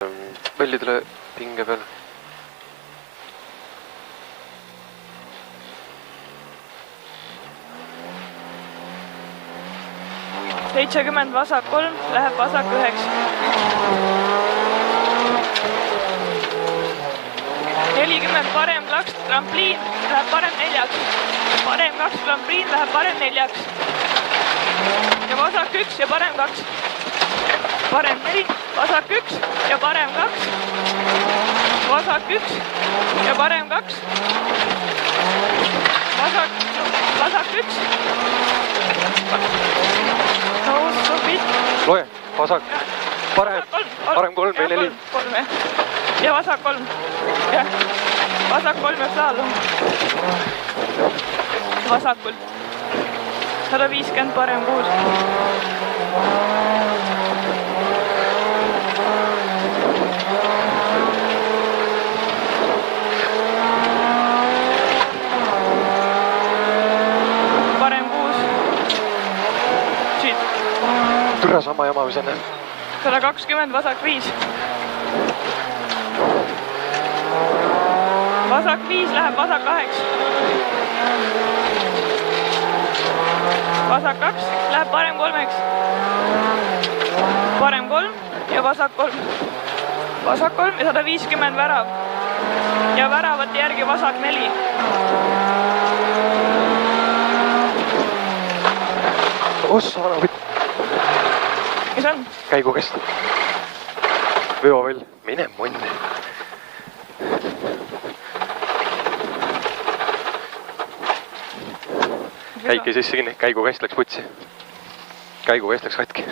Pallidele pinge peal. Seitsekümmend vasak 3, läheb vasak 9. 40 parem 2 trampliin, läheb parem 4. Parem 2 trampliin, läheb parem 4. Ja vasak 1 ja parem 2. Parem 4, vasak 1 ja parem 2. Vasak 1 ja parem 2. Vasak 1. Loe, vasak, parem 3 või 4. Ja vasak 3. Jah, vasak 3 jääb saada. Vasakult. 150 parem 6. Parem 6. Siit. Türa sama jama või see on? 120, vasak 5. Vasak 5 läheb vasak 8. Vasak 2 läheb parem 3. Parem 3 ja vasak 3. Vasak 3 ja 150 värav. Ja väravate järgi vasak 4. Ossa vana võtt. Mis on? Käigukest. Veovell. Mine munni. Käike sisse kinni. Käigukest läks putsi. Käigukest läks katki.